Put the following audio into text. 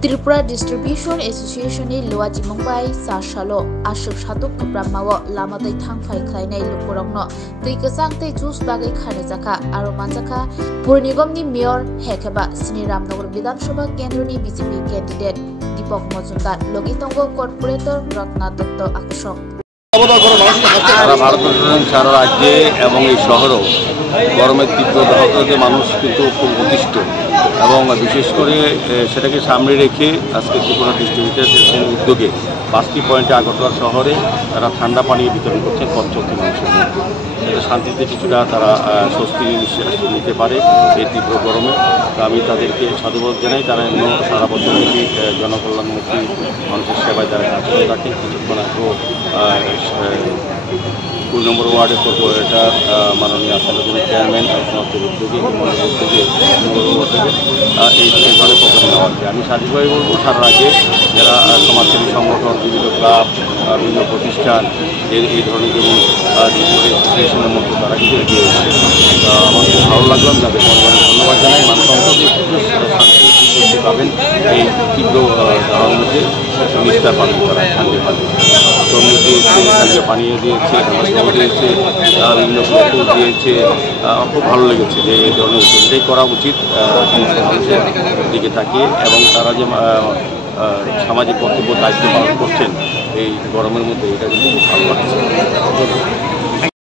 Tripura Distribution Association ni Loa Jimongbai sa shalo ashuk shatuk kapramawo lama dai thangphai khlainai lukurongno tui kasang tei juice bagai khane jaka aro manjaka Purnigom ni mayor hekeba Sini Ramnagar Vidhan Sabha Kendra ni BJP candidate Deepak Majumdar Logitongo corporator Ratna Dotto Akshok সারা ভারতবর্ষের সারা রাজ্যে এবং এই শহরেও গরমের তীব্র দাহতে মানুষ কিন্তু খুব অতিষ্ঠ এবং বিশেষ করে সেটাকে সামনে রেখে আজকে ত্রিপুরা ডিস্ট্রিবিউটার উদ্যোগে 5টি পয়েন্টে আগরতলা শহরে তারা ঠান্ডা পানি বিতরণ করছেন 75 মানুষের মধ্যে যাতে শান্তিতে কিছুটা তারা স্বস্তি নিঃশ্বাস নিতে পারে এই তীব্র গরমে। আমি তাদেরকে সাধুবাদ জানাই। তারা এমন সারা বছরব্যাপী জনকল্যাণমুখী মানুষের সেবায় তারা কাজ করে থাকেন। কিছুক্ষণ আগেও 2 নম্বর ওয়ার্ডের কর্পোরেটর মাননীয় আসাদুদ্দিনের চেয়ারম্যান সমস্ত উদ্যোগী উদ্যোগে থেকে এই ধরনের প্রোগ্রাম নেওয়া হচ্ছে। আমি সার্বিকভাবে বলবো সারা রাজ্যে যারা সমাজসেবী সংগঠন বিভিন্ন ক্লাব বিভিন্ন প্রতিষ্ঠান এই ধরনের যেমন অ্যাসোসিয়েশনের মতো তারা কিন্তু এগিয়ে এসেছে। আমার খুব ভালো লাগলাম। যাদের ধন্যবাদ জানাই। মানুষ অন্তত শান্তি পাবেন এই তীব্র ধারণার মধ্যে নিস্তার পাবেন, তারা শান্তি পাবেন। তরমুজ দিয়েছে, তাকে পানীয় দিয়েছে, দিয়েছে, বিভিন্ন ফুল দিয়েছে। খুব ভালো লেগেছে যে এই ধরনের এটাই করা উচিত মানুষের দিকে তাকিয়ে, এবং তারা যে সামাজিক কর্তব্য দায়িত্ব পালন করছেন এই গরমের মধ্যে, এটা কিন্তু খুব ভালো লাগছে।